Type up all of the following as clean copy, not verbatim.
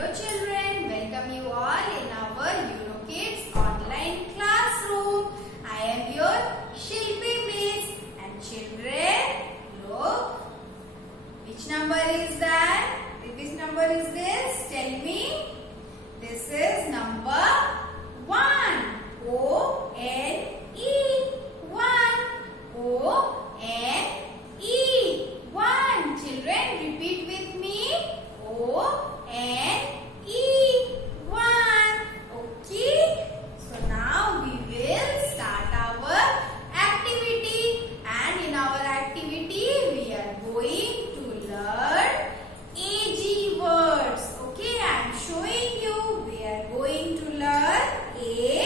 Hello children, welcome you all in our UnoKids online classroom. I am your Shilpi Miss and children, look, which number is that? Which number is this? Tell me. This is number 1. O-N-E 1. O-N-E 1. Children, repeat with me. O-N-E 1. Okay. So now we will start our activity, and in our activity we are going to learn AG words. Okay, I am showing you. We are going to learn A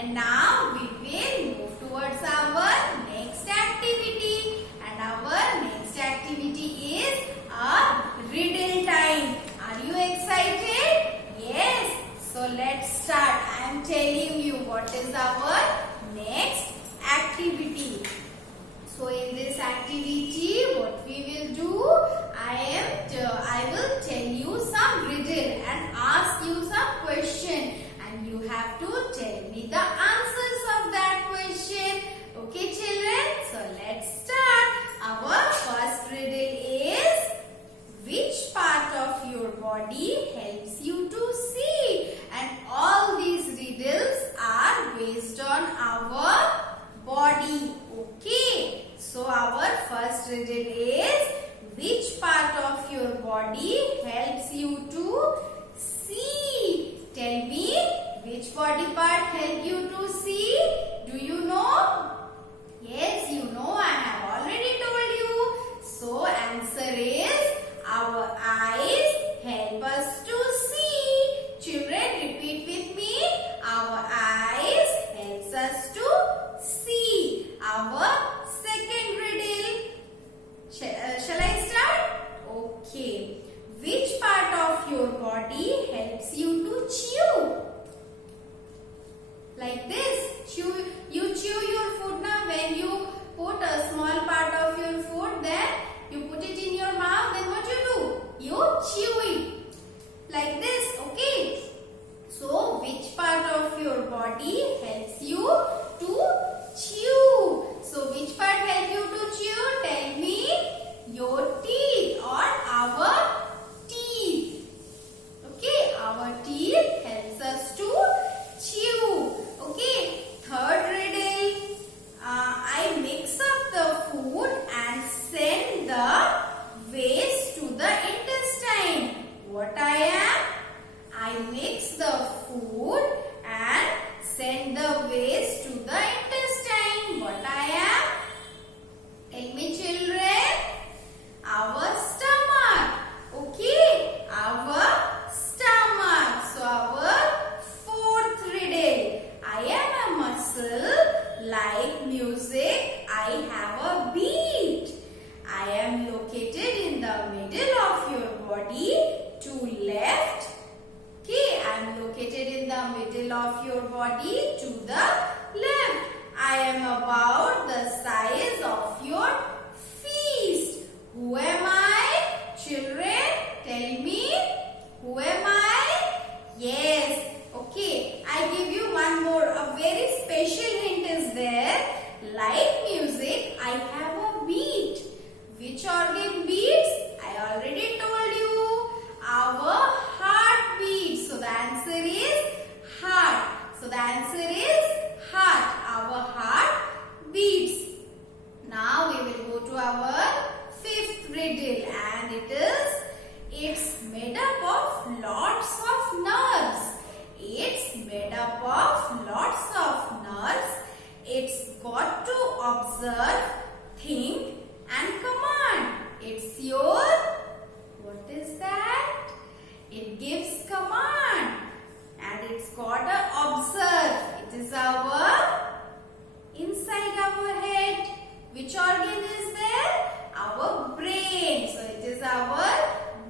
And now we will move towards our next activity. And our next activity is a riddle time. Are you excited? Yes. So let's start. I am telling you what is our next activity. So in this activity, what we will do, I will tell you some riddle and ask you some question, and you have to tell me the answers of that question. Okay, children? So let's start. Our first riddle is, which part of your body helps you to see? And all these riddles are based on our body. Okay. So our first riddle is, which part of your body helps you to see? Tell me, which body part help you to see? Do you know? Yes, you know, I have already told you. So answer is, our eyes help us to see. Children, repeat with me. Our eyes helps us to see. Our second riddle. Shall I start? Okay. Which part of your body helps you to chew? Like this. You chew your food now. When you put a small part of your food, then you put it in your mouth, then what you do? You chew it. Like this. Okay. So, which part of your body helps you to chew? So, which part helps you to chew? Tell me. Your teeth or our teeth. Okay, our teeth helps us to chew. Okay, third riddle. I mix up the food and send the waste to the intestine. What I am? I mix the food and send the waste to the intestine. What I am? Tell me, children. Our stomach. Okay, our stomach. So our fourth riddle. I am a muscle. Like music, I have a beat. I am located in the middle of your body to left. Okay, I am located in the middle of your body to the left. I am about the size of your fist. Who am I? Children, tell me. Who am I? Yes. Okay, I give you one more. A very special hint is there. Like music, I have a beat. Which organ beats? I already told you. Our heartbeat. So the answer is heart. So the answer is heart. Our heart beats. Now we will go to our fifth riddle, and it's made up of lots of nerves. It's made up of lots of nerves. It's got to observe, think and command. It's your, what is that? It gives command, and it's got to observe. It is our, inside our head. Which organ is there? Our brain. So it is our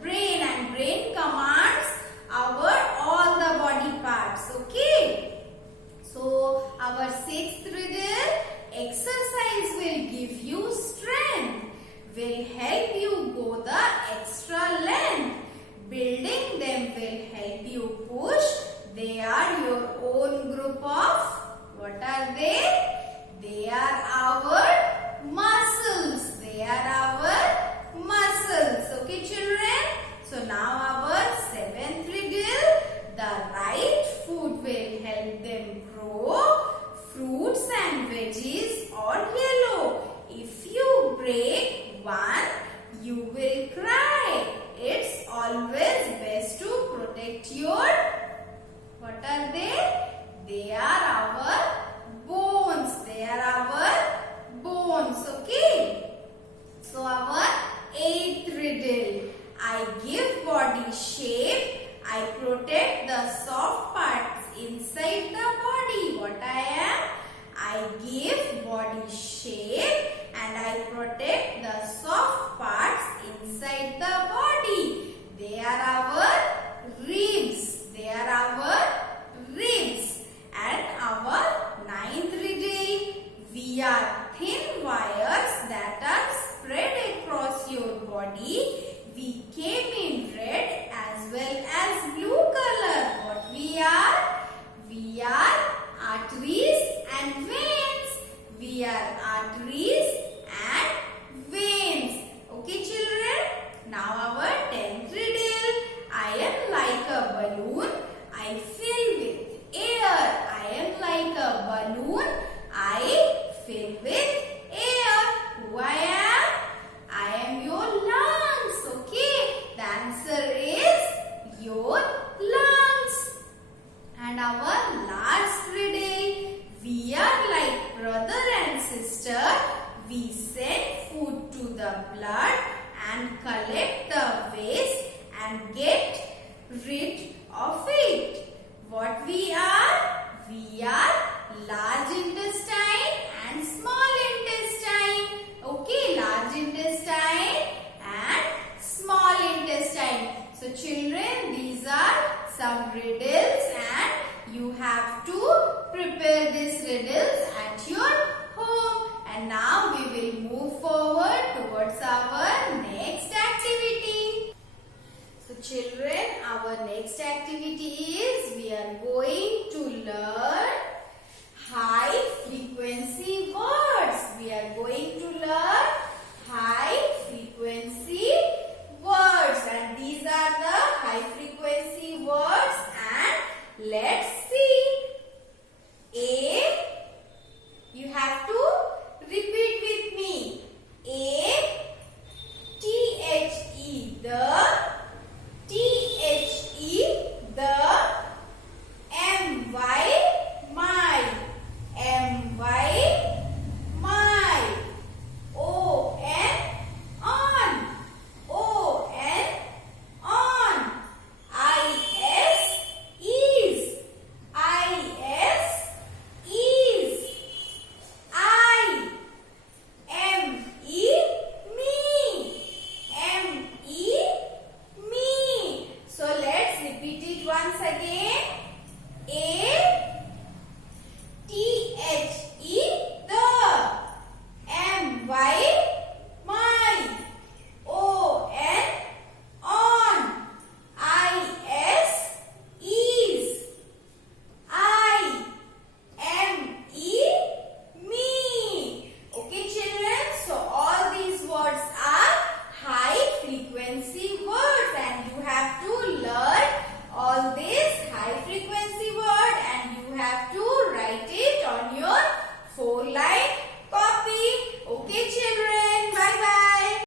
brain, and brain commands our all the body parts. Okay. So our sixth riddle, exercise will give you strength, will help you go the extra length. Building them will help you push. They are your own group of, what are they? They are our muscles. They are our muscles. Okay, children? So now our seventh riddle, the right foot will help them grow. Fruits and veggies are yellow. If you break one, you will cry. It's always best to protect your, what are they? They are our bones. They are our bones. Okay. So our eighth riddle. I give body shape. I protect the soft parts inside the body. What I our last riddle. We are like brother and sister. We send food to the blood and collect the waste and get rid of it. What we are? We are large intestine and small intestine. Okay, large intestine and small intestine. So children, these are some riddles and you have to prepare these riddles at your home. And now we will move forward towards our next activity. So children, our next activity is we are going to learn high frequency words. We are going to learn high frequency words, and these are the high frequency words, and let's